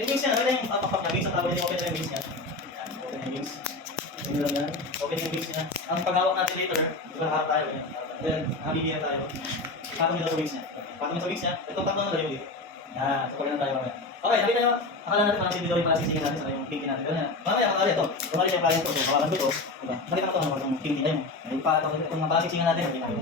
Yung wings yung papapak na wings ang tawag niya, open na yung wings niya. Yan, open na yung wings. Yun lang yan. Open yung wings niya. Ang paghawak natin later, ba harap tayo, yan. Then, habibigyan tayo. Patong nito sa wings niya. Nito sa wings niya. Ito, patong na tayo ulit. Yan, so pagkain tayo mamaya. Okay, nakita nyo, akala natin parang sindidori para sisingin natin sa yung kinky natin. Ganyan. Mamaya, makakali ito. Kumali yung kaya ito, so hawakan ko ito. Diba? Nakita mo ito, ano, yung kinky na yun. Ay, pa, ito, kung parang sisingin natin, hindi natin.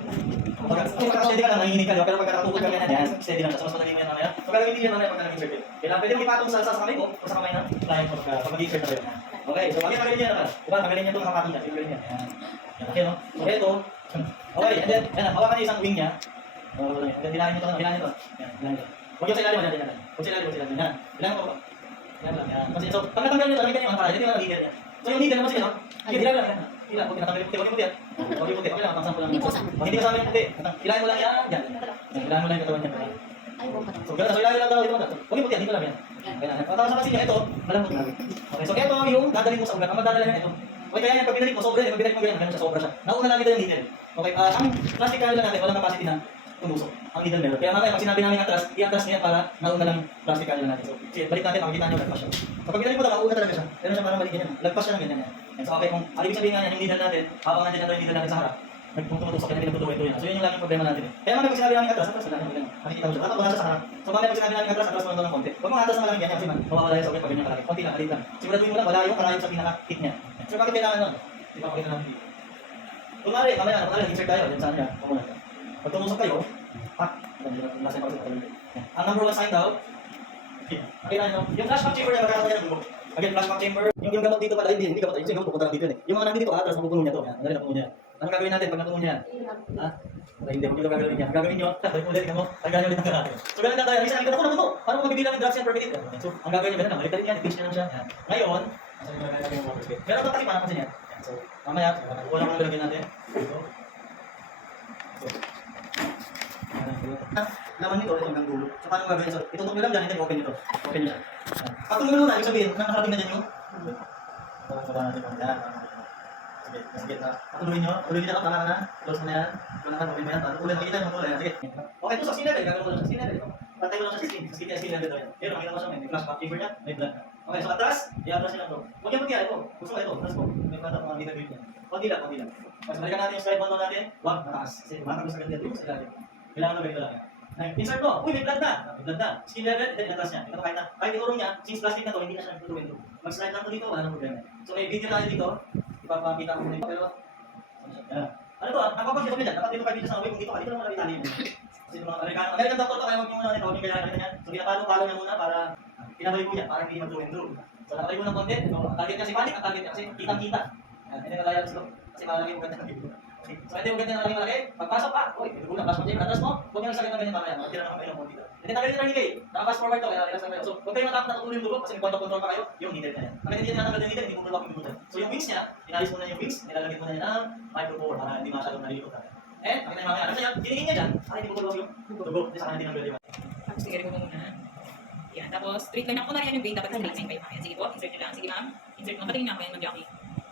Kung steady ka lang, nanginginig ka, pero pagka natukod ka ganyan, yan, steady lang. So, mas madali mo yan mamaya. Pag gagawin din yan mamaya, pagka nag-insert yun. Kailangan, pwede mo ipatong sa, sa kamay mo, o sa kamay ng client pagka, pag mag-insert na yun. Okay, so pag tagalin niya naman. Diba, tagalin niya ito, tagalin niya. Yan. Yan, Okay, no? Okay, ito. Okay, and then, yan, hawakan niya isang wing niya. Oh. And then, bilangin niyo ito, bilangin niyo ito. Yan, bilangin niyo. Huwag yung sa ilalim, yan, yan, yan. Sa ilalim, huwag sa ilalim. Yan. Mo. Yan lang, yan. Kasi, so, pag natanggal niyo, talagang yung para, hindi mo na leader niya. So, yung leader naman siya, no? Hindi, lang. Hindi lang, huwag tinatanggal yung puti, huwag yung puti, ah. Huwag yung puti, okay lang, pang sample lang. Hindi po sa- Huwag hindi kasama yung puti. Bilangin mo lang yan, yan. Yan, Bilangin mo lang yung katawan niya. So, ganun. So, ilalim lang daw ito. Huwag yung puti, dito lang yan. Kaya, patakas na kasi niya, ito, malambot na. Okay, so ito yung dadalhin mo sa ugat. Ang magdadala niya ito. Okay, kaya yan, pag binalik mo, sobra yan. Pag binalik mo ganyan, ganun siya, sobra siya. Nauna lang ito yung needle. Okay, ah, ang plastic canal natin, walang capacity na tumusok. Ang needle meron. Kaya mamaya, pag sinabi namin atras, i-atras niya para nauna lang plastic canal natin. So, sige, balik natin, makikita niyo, lagpas siya. So, pag binalik mo daw, nauna talaga siya. Ganun siya parang mali ganyan. Lagpas siya ng ganyan. yan. So, okay, kung ang ibig sabihin nga yan, yung needle natin, habang nandiyan na yung needle natin sa harap, nagtumutusok yan, nagtutuloy yan. So, yun yung laging problema natin. eh. Kaya mamaya, pag sinabi namin atras, atras na lang. ganyan. Nakikita mo siya. At sa harap. So, mamaya, pag sinabi namin atras, atras mo lang ng konti. Huwag mong atras na malamig yan, kasi man, mawawala yung sobrang pag ganyan kalaki. Konti lang, alit lang. Siguraduhin mo lang, wala yung karayom sa pinaka-hit niya. So, bakit kailangan nun? Di ba pakita namin dito? Kunwari, mamaya, kunwari, insert tayo, yan saan niya, kumulat ka. Pag tumusok kayo, ha? Nasa pagkakas Ang number one sign daw, Nakita nyo, yung flashback chamber na magkakaroon niya gumok. Again, flashback chamber, yung, yung gamot dito pala, hindi, hindi gamot, yung gamot pupunta lang dito yun eh. Yung mga nandito, atras, mapupuno niya to. Yan, dali na puno niya. Anong gagawin natin pag napuno niya? Ha? Wala, hindi, huwag nyo gagawin niya. Gagawin nyo, tapos ulit, tingnan mo, tanggalin ulit ang karate. So, ganun lang tayo. Minsan, nakita ko napuno. Paano mo mabibilang ng drugs yan per? So, ang gagawin nyo, ganun lang, balik yan, i-pinch nyo lang siya. Yan. Ngayon, gagawin. Meron itong takipan, napansin yan. Yan. So, mamaya, wala kong lalagyan natin. Dito. So, Ah, laman nito, ito hanggang dulo. So, paano gagawin? So, itutok nyo lang dyan, then open nyo to. Open nyo siya. Patong mo muna, ibig sabihin, nakakarating na dyan yung... Baba natin yung yan. Sige, sige na. Patuloy nyo, patuloy nyo, tama ka na. Close mo na yan. Kailangan, open mo yan. Patuloy, makita nyo, patuloy. Sige. Okay, ito sa level, gagawin mo lang sa level. Patay mo lang sa skin, skin level daw yan. Pero makita mo siya, may flashback chamber niya, may blood na. Okay, so atras, i-atras nyo lang to. Huwag yan mag-iya, ito. Gusto mo ito, atras mo. May pata mga dito niya. Konti lang, konti lang. Mas balikan natin yung slide button natin. Wag, mataas. Kasi matagos agad dito sa ilalim. Kailangan ganito lang yan. Insert mo, uy, may blood na. May blood na. Skin level, then atras niya. Ito kahit na, kahit iturong niya, since plastic na to, hindi na siya nagtutuloy ito. Mag-slide lang to dito, wala nang problema. So may video tayo dito, ipapakita ko muna ito, pero. Ano to, nakapag dito dyan, dapat dito kayo dito sa away, kung dito ka, dito lang muna itali yun. Kasi yung mga Amerikano, American doctor to, kaya huwag niyo muna huwag niyo kailangan yan. So pinapalo-palo niya muna para pinabalik mo niya, para hindi and through. So nakabalik mo ng konti, ito, ang target niya si Panic, ang target niya kasi kitang-kita. Hindi na kaya gusto, kasi malaki yung ganda ng video. So ito yung ganda ng malaki malaki, pagpasok pa, uy, ito na, pasok niya, atas mo, huwag niyo nagsakit ng ganyan mamaya, mga tira na kayo ng konti. Hindi na kayo na nilay, naka-fast forward to, kaya relax lang kayo. So huwag kayo matapos natutuloy yung dugo, kasi may control pa kayo, yung needle na yan. Bakit hindi niya natanggal yung needle, hindi mo tulak yung dugo dyan. So yung wings niya, inalis mo na yung wings, nilalagay mo na niya ng micropore para hindi masyadong natin. And, pakita yung mga ano niya, diningin niya dyan, para hindi mo tulak yung dugo, hindi sa kanya hindi nang pwede Tapos sige, ko muna. Yan, tapos straight line ako na rin yung vein, dapat straight line kayo. Sige po, insert nyo lang. Sige ma'am, insert mo. Patingin nga ako yan, mag-jockey.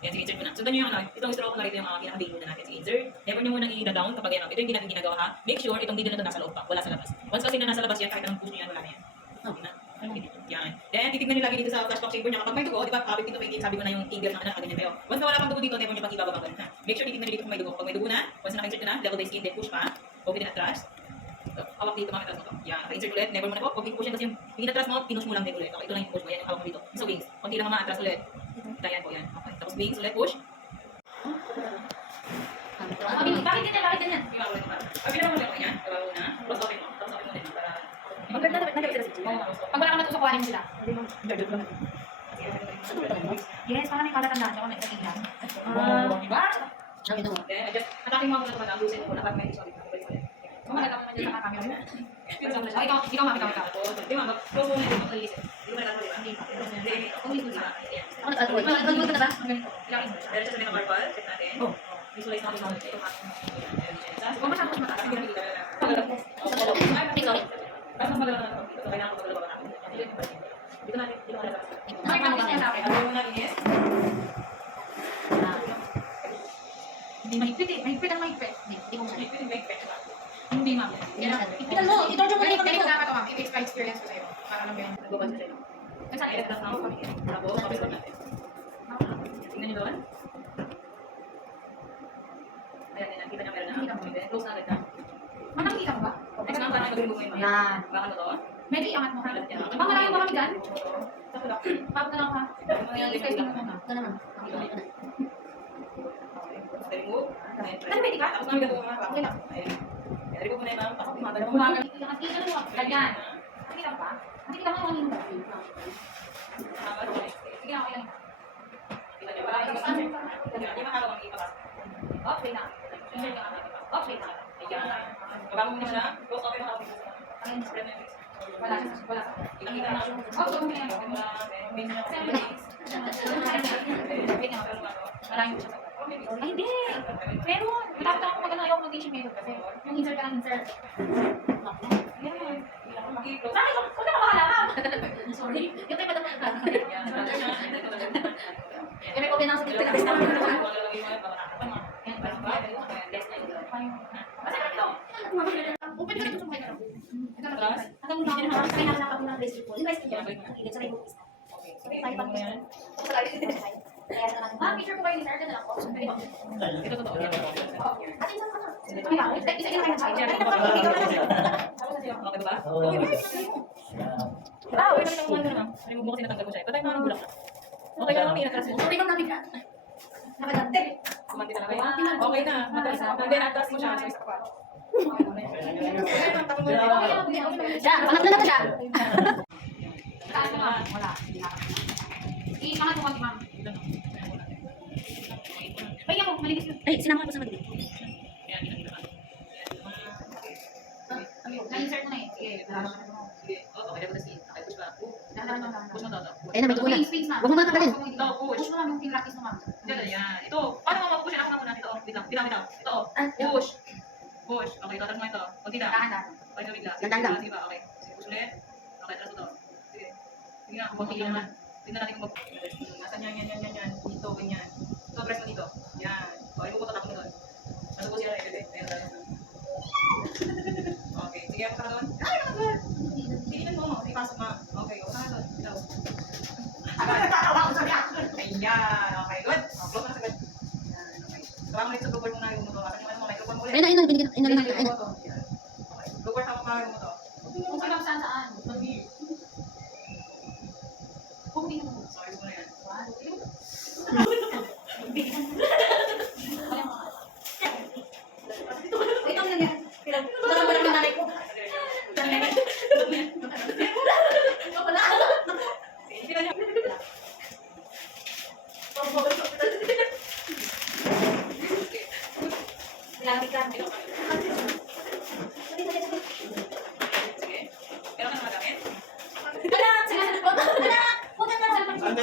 Yan, sige, insert mo na. Sundan nyo yung ano, itong stroke ko na rito yung mga pinaka-vein muna natin. Sige, insert. Never nyo munang i-down kapag yan. Ito yung ginagawa, ginagawa ha. Make sure itong needle na ito nasa loob pa, wala sa labas. Once kasi na nasa labas yan, kahit anong push nyo yan, wala na yan. Okay na. Ano, ganito. Yan. Then, titignan nyo lagi dito sa flashback chamber niya. Kapag may dugo, di ba, kapit dito may sabi ko na yung finger na ano, ganyan kayo. Once na wala pang dugo dito, never nyo pang ibababa ganun ha. Make sure titignan nyo dito kung may dugo. Kapag may dugo na, once na naka-insert ka na, level by skin, then push pa. Okay din atras. Hawak dito mga mo to. Yan, naka-insert ulit. Never mo na po. Huwag i-push yan kasi yung yung atras mo, pinush mo lang din ulit. Okay, ito lang yung push mo. Yan yung hawak mo dito. Sa wings. Konti lang mga atras ulit. Dayan po yan. Okay. Tapos wings ulit, push. Bakit bakit ganyan? Bakit ganyan? Iba ulit pa. Pag pinaka mo ulit ko yan, iba mo na. Tapos open mo. Tapos open mo din para... Mag-grab na dapat na sila sa Pag wala ka matusok, kuhanin mo sila. Yes, parang may kalatandaan ako na isang ilan. Ah, Diba? Ito mo. Then, adjust. Attacking mo muna ito. Ang mo. Dapat may sorry. Balik ulit. Mamaya ka naman dyan sa sa Oh, ikaw, ikaw, ma'am, ikaw, ikaw. Di ba? Close mo na ito. Release it. Di ba nagkakaroon, di ba? Hindi pa. Hindi. Kung hindi ba? Ayan. Ako nag-alcohol. Nag-alcohol ka na ba? Ilang inches? Diretso sa pinaka-barbell. Check natin. Oh. Visualize natin kung ito pa. Kung masyado mas mataas, Hindi hindi nakikita. Sa dalawa. Ay, sorry. Kasi mas magalaw na ito. Ito kailangan ko magalaw natin. Dito natin. Dito natin. Ay, tapos na sa akin. Ang una is Ah. Hindi mahigpit eh. Mahigpit ang mahigpit. Hindi, hindi ko mahigpit. hindi ma'am. Yan ang- Ipitan mo, i-torture mo na yung Ganito pagkakas. dapat to, ma'am. It's my experience ko sa'yo. Para alam mo yun. Nagbabad siya sa'yo. Direct na ako. Kapit ko natin. Tingnan niyo doon. Ayan, ayan. Kita niyo meron na. Close na agad na. Ma'am, nakikita mo ba? Next na, parang gagawin mo ngayon. Yan. Baka to. Medyo iangat mo ha. Ma'am, malayo ba kami na lang ha. Mo Exercise left mo muna. Ito naman. Then, try. Ano, pwede ka? Tapos namin gagawin mga Okay lang. Ayun. Then, remove mo na yun, mo. Ganyan. Nakikita mo ba? Mo yung Tama, okay. Sige na, okay lang. Hindi ng. Okay na. Na. Okay na. Ayan. Mo na. Close okay na na yung face. Wala. Wala. Kita-kita na. Okay, okay na. Okay mo na. Na ako. na. Malayo siya. Ay, hindi. Pero, matapos ako mag-ano, ayoko mag-teaching method kasi yung insert ka lang insert. Yan. Sa akin, huwag ka makahala, ma'am. Sorry. Yung naman. Yan. Yung okay na sa dito. Kasi ito. Open ka lang sa mga. Ito na. Atras. At ang mga mga kaya na ako ng rice pool. Yung rice pool. Ang ilit sa may bukis. Okay, sige. Tingnan mo yan. Kaya sa lang. Ma'am, picture ko kayo ni sir. Ito na lang po. Pwede ba? Ito totoo. Yan, totoo. At isa sa Hindi ba? Isa isa kayo na tayo. Okay ba? Oo. Okay, Yan. Ah, wait lang naman naman. Remove mo kasi natanggal ko siya. Patay mo ng bulak na. Okay ka naman, inatras mo. Sorry kung namin ka. Nakagante. Kumanti talaga yan. Okay na. Matras mo. Hindi, natras mo siya. So, isa pa. Mo na. Siya, pangatlo na to siya. Ma'am? Wala. Hindi na. Mo kasi, ma'am. Ay, ako, malinis yun. Ay, sinama ko sa magdi. Mo na eh. Mo. Lang, mo. Ayun na, may ma'am. Huwag mo matanggalin. Ito, push. Push mo lang yung pinractice mo, ma'am. Yan, yan. Ito. Paano mo mag-push? Ako na muna. Ito. Wait lang. Lang, wait lang. Ito. Ah. Push. Push. Okay, tatras mo ito. Kunti lang. Dahan-dahan. Okay, gawin lang. Dandan lang. Sige ba? Okay. Sige, push ulit. Okay, atras mo to. Sige. Sige nga, kunti lang naman. Tingnan natin kung mag... Nasaan yan, yan, yan, yan, yan. Dito, ganyan. Ito, press mo dito. Yan. Okay, mo po tatak mo doon. Ano po siya na ibig? Ayun, tayo. Okay, sige, ako ka doon. Ay, ano ba? Tingnan mo, mo. Ipasok mo. Okay, ako ka doon. Ikaw. Ayan, okay, good. Oh, close na sagad. Okay. Tara mo ulit sa Blueboard muna yung yung ano mo, microphone mo ulit. Ayun na, ayun na. Binigyan. Ayun na, ayun na. Okay. Mo to. Kung saan saan saan. Kung hindi mo. Sorry mo na yan. ハハハハ。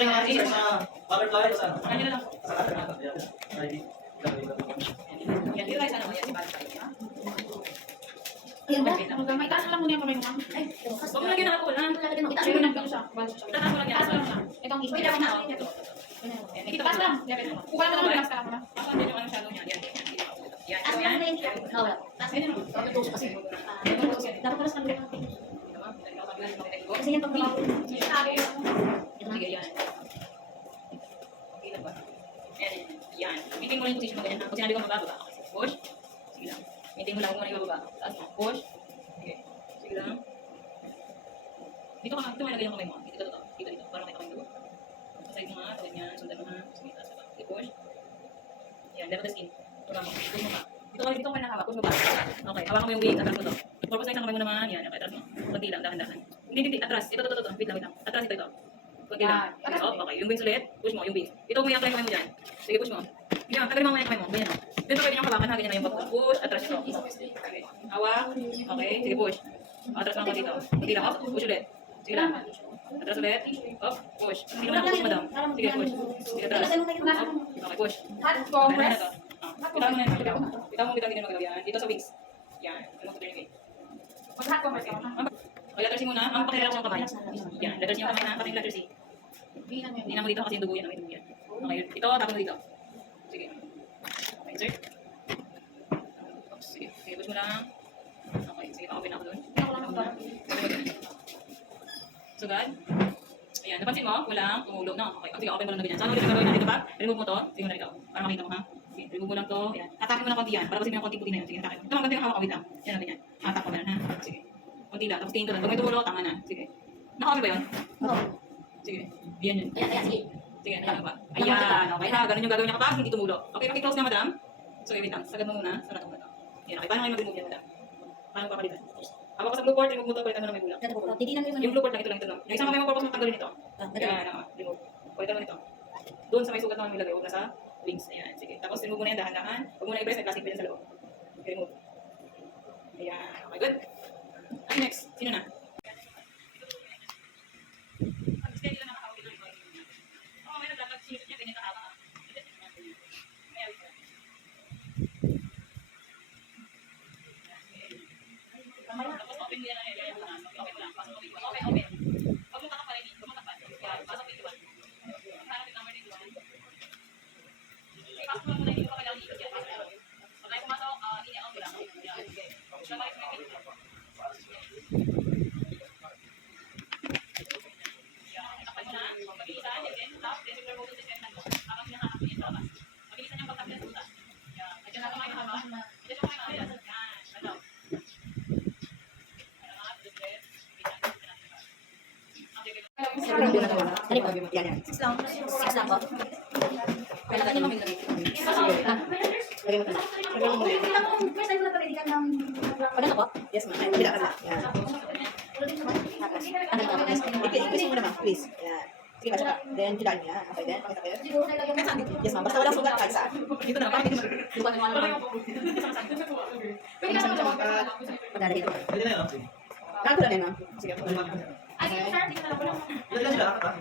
Yung mga insert sa saan? Ano lang na. Yan. Ready? Yan, ano, yan, si Bali tayo. Ayan ba? May taas lang muna yung kamay mo, ma'am. Ay, Huwag mo lagyan ng. Itaas mo na. siya. Balik siya. Itaas mo lang yan. Taas mo lang siya. Itong isa. Ito, ito, ito. Yan, Ito, ito, taas ito. lang. Kukuha mo ka lang muna. Ako, andyan yung ano shadow niya. Yan, yan, yan. Yan, mo yan. Ah, wala. Taas mo na. Dapat kasi. Ah, dapat yan. Dapat lang. Lang, ko. Kasi yan pag trabaho. Sige. Ito na. Sige, yan. Okay lang ba? Yan, yan. Maintain mo lang yung position mo ganyan. Pag sinabi ko mababa, okay. Push. Sige lang. Maintain mo lang kung ano yung bababa. Taas mo. Push. Sige. Sige lang. Dito ka. Dito mo ilagay yung kamay mo. Dito, dito, dito. Dito, dito. Para makita ko yung dugo. Pasay mo nga. Tawid niya. Sundan mo nga. Sige, taas ka. Sige, push. Yan, level the skin. Tula mo. Push mo pa. Dito ka, dito ka na hawak. Push mo pa. Okay, hawakan mo yung weight. Atras mo to. Purpose na isang kamay mo naman. Yan, okay, atras mo. Kunti lang, dahan-dahan. Hindi, hindi, atras. Ito, ito, ito. Wait lang, wait lang. Atras, ito, ito. Kunti lang. Up, okay. Yung wings ulit. Push mo, yung wings. Ito, apply yung kamay mo dyan. Sige, push mo. Yan, tagalin mo yung kamay mo. Ganyan o. Dito pwede niyong hawakan ha. Ganyan na yung pag push. Atras ito. Okay. Hawak. Okay. Sige, push. Atras lang ka dito. Kunti lang. Up. Push ulit. Sige lang. Atras ulit. Up. Push. Hindi naman push, madam. Sige, push. Sige, atras. Up. Okay, push. Ano na to? Kita mo na yun. Kita mo. Kita mo kita ganyan magagawa yan. Dito sa wings. Yan. Ano ko Mag-hot compress ka, ma'am. Okay, letter C muna. Ang pakilala ko ang kamay. Yan. Letter C yung kamay na. Pating letter C. Hindi na mo dito kasi yung dugo yan. May dugo yan. Okay, ito, tapos dito. Sige. Sige, push mo lang. Okay, sige, pa-open ako doon. Ko lang. So, God. Ayan, napansin mo, walang tumulo, no? Okay, sige, open mo lang na ganyan. So, ano ulit gagawin natin ito ba? Remove mo to. Sige mo na ito. Para makita mo, ha? Sige, remove mo lang to. Ayan. Atakin mo ng konti yan. Para kasi may konti puti na yun. Sige, atakin mo. Ito, maganda yung hawak ko. Wait lang. Yan, ganyan. Atak ko na, ha? Sige. Konti lang. Tapos tingin ko lang. Pag may tumulo, tama na. Sige. Naka-open ba yun? Oo. Sige. Yan yun. Ayan, ayan, sige. Sige, ano ba? Ayan, okay ha. Ganun yung gagawin niya kapag hindi tumulo. Okay, paki-close na, madam. So, wait lang. Sagad mo muna. Sarap mo na to. Ayan, okay. Paano kayo mag-remove yan, madam? Paano papalitan? Hawak ko sa blue board, remove mo to, palitan mo na may po. Titignan mo yung Yung blue board lang, ito lang, ito lang. Yung isang kamay mo, purpose mo tanggalin ito. Ah. Ayan, ano, remove. Palitan mo nito. Doon sa may sugat naman nilagay, huwag na sa wings. Ayan, sige. Tapos remove mo na yan, dahan-dahan. Huwag mo na i-press, may plastic dyan sa loob. Remove. Ayan, okay, good. Okay, next. Sino na? Steady lang nakahawak lang ito. Oo, meron dapat sinusot niya, ganyan kahaba. Ayan, wait lang. Tapos open nila na yan. Okay, open mo lang. Pasok open. Okay, open. Huwag mo takaparin dito. Huwag mo takaparin. Yan, Pasok dito. Hanap yung number dito. Okay, pasok mo lang muna dito. Kailangan ikot yan. Pasok mo. Pag tayo pumasok, ah, ini-out mo lang. Yan, sige. Siya balik mo yung pinto. Yan, takpan mo na. Pag-iisan, yan din. Tapos, designated mo yung lang mo. Habang hinahanap mo yung sa labas. Mabilisan yung pagtapos ng butas. Yan. Nandiyan na kamay haba. Nandiyan yung kamay haba. Yan. Ano? Dali po. Yan, yan. Six lang. Six lang po. Kailangan niyo mamig lagay. Ah. Lagay mo ito. Lagay mo muli. Pagod na po? Yes, ma'am. Ay, kabila, kabila. Yan. Ano ka, please? I- i-twist mo muna, ma'am. Please. Yan. Sige, basta ka. Then, kilain mo yan. Okay, then. Pakita ko yun. Yes, ma'am. Basta walang sugat kahit saan. Dito na, parang dito na. Lupa na naman. Pwede sa mga pag... Magdala dito. Pwede na yun. Sige. Nakako lang yan, ma'am. Sige. Ay, sige, sir, tingnan lang po lang. Ilan sila? Ah,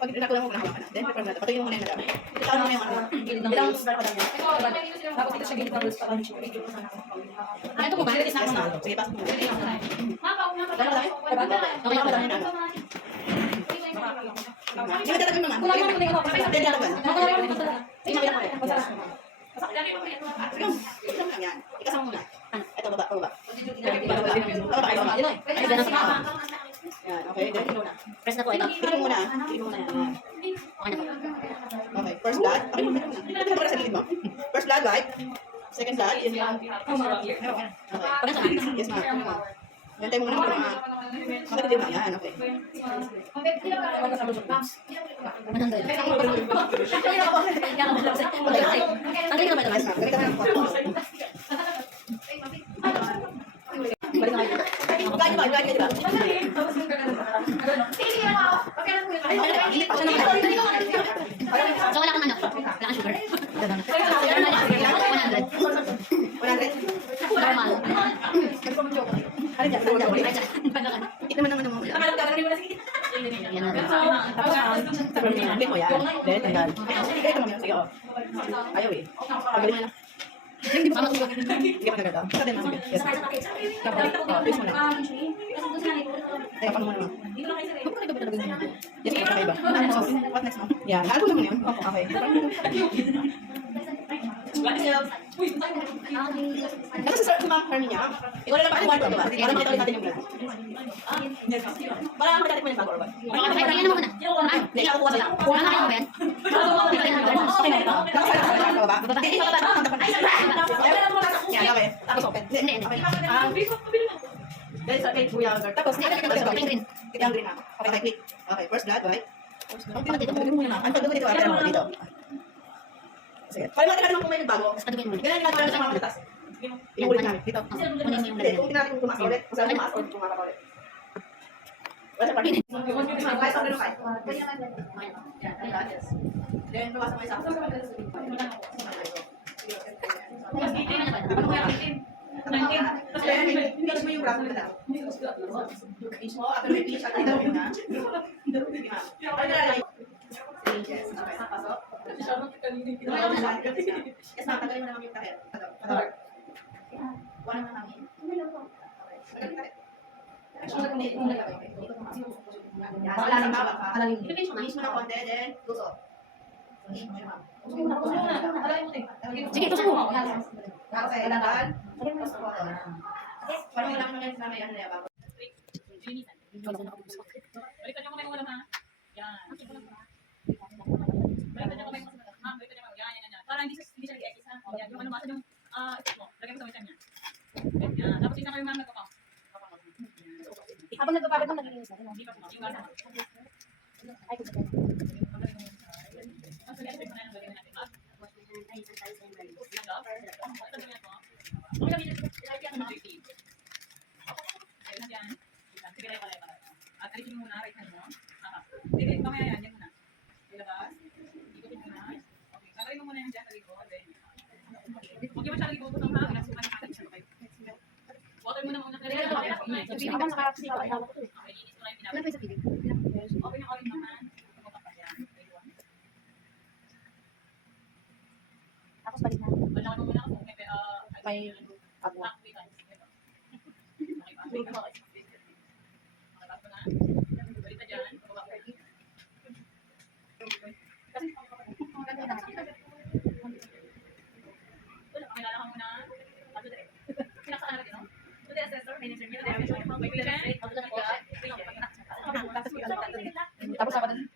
Pag nakako lang mo, nahawa ka na. Then, prepare mo na ito. Patuloy mo muna yung madami. Itaon mo na yung ano. Ko lang. Ito, lagay dito sila. Tapos dito siya gilid ng rules pa. Ano ito po ba? Yes, ma'am. Sige, pasok mo. Ma'am, pauna pa. Dalawa lang? Okay, ako lang yun. Sige, talaga mo, mo, kulang mo. Then, dalawa. Sige, ma'am. Sige. Lagay mo yan. Ikasama mo na. Ito, baba, baba. Baba, baba. Ay, dyan na si mama. Yan, okay. Ito muna. Press na po ito. Ito muna. Ito muna. Okay na po. Okay, first blood. Okay, ka para sa gilid mo. First blood, right? Second blood. Yes, ma'am. Okay. Yes, ma'am. Hintay mo ng mga... Magkakadilim na yan, okay. Tanggalin ka ba ito, Yes, ma'am. Balik ka na ng kwarto. Balik na kayo. Kain ba? Kain ka, di ba? So wala kang ano? Wala kang sugar? 100. 100. Normal. Ano dyan? Ano dyan? Ito naman naman mo. Yan na. Sabi mo yan. Then, tanggal. Sige, ito naman. Sige, oh. Ayaw eh. Tanggalin mo na. Hindi mo sa Sige, pagkagat. oh. Isa din, ma'am. Sige. Yes. Tapos, oh, twist mo na. Teka, paano mo naman? Huwag ka talaga talaga yun. Yes, okay, kakaiba. So, what next, ma'am? Yan. Ano naman yun? Okay. Tapos sa start mga karni niya, ikaw na lang pa kwarto, diba? Para makita ulit natin yung blood. Para makita natin mo yung bago what? Okay, tingnan mo muna. Ah, Hindi, siya kukuha sila. Ano kayo ba yan? Okay na ito. Nakasaya ka sa baba. Baba. Hindi, baba. Yan, okay. Tapos open. Hindi, hindi. Ah, Then sa okay, kuya, sir. Tapos, Hindi, hindi, hindi, green, green. Ito yung green na. Okay, click. Okay, first blood, right? Dito. Pagdating mo na. Ang dito, pero mo dito. Sige. Para makita naman kung may mo. Ganyan ginagawa natin sa mga palitas. Inuulit namin. Dito. Mo yung Hindi, kung tinatin kung tumaas ulit, kung saan tumaas ulit, tumaas ulit. Wala sa party. Kahit sa ulit, kahit. Then, bawasan mo isa. Then, pinch mo yung braso nila. Pinch mo, after may pinch, at ito yun na. Sige, ma'am. Ano na lang? Yes, okay. Pasok. Yes, ma'am. Tagalin mo naman yung takip. Tagal. Wala na namin. Okay. Tagalin takip. Yan, wala na mabak pa. Pinch mo ng konti, then, tusok. Ayan, yung ano ba? Yung ah, uh, ito mo. Lagay mo sa witan niya. Ayan. Ah, tapos isa kayo ma'am nagpapaw. Habang nagpapagat mo, naglilinis na. Hindi pa po. Yung gasa. Ay, kung saan. Ang lagay na tayo sa embryo. Ang lagay na tayo sa embryo. Uh, May ako. Tapos ko